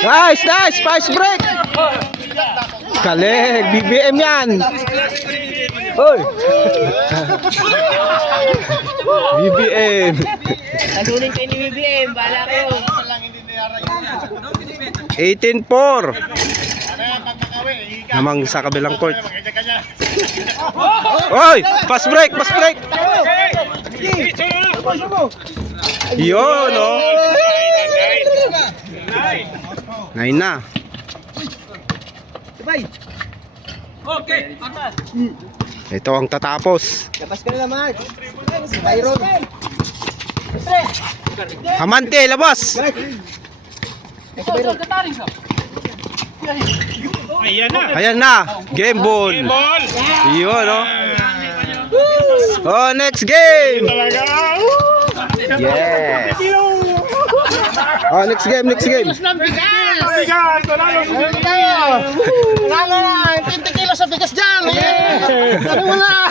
Nice, nice, spice break. Kaleg, BBM yan. Hoy. BBM. Talunin kayo ni BBM, bala ko. 18-4. Namang sa kabilang court. Oy, pass break, pass break. Yun, oh. Nine na. Ito ang tatapos. Labas ka na naman. Byron. Hamante, labas. Ayan na. Ayan na. Game ball. Ball. Yun, oh. Oh, next game. Talaga. Yes. Oh, next game, next game. Bigas. Panalo sa Lalo na, 20 kilos sa bigas dyan. Ano mo na?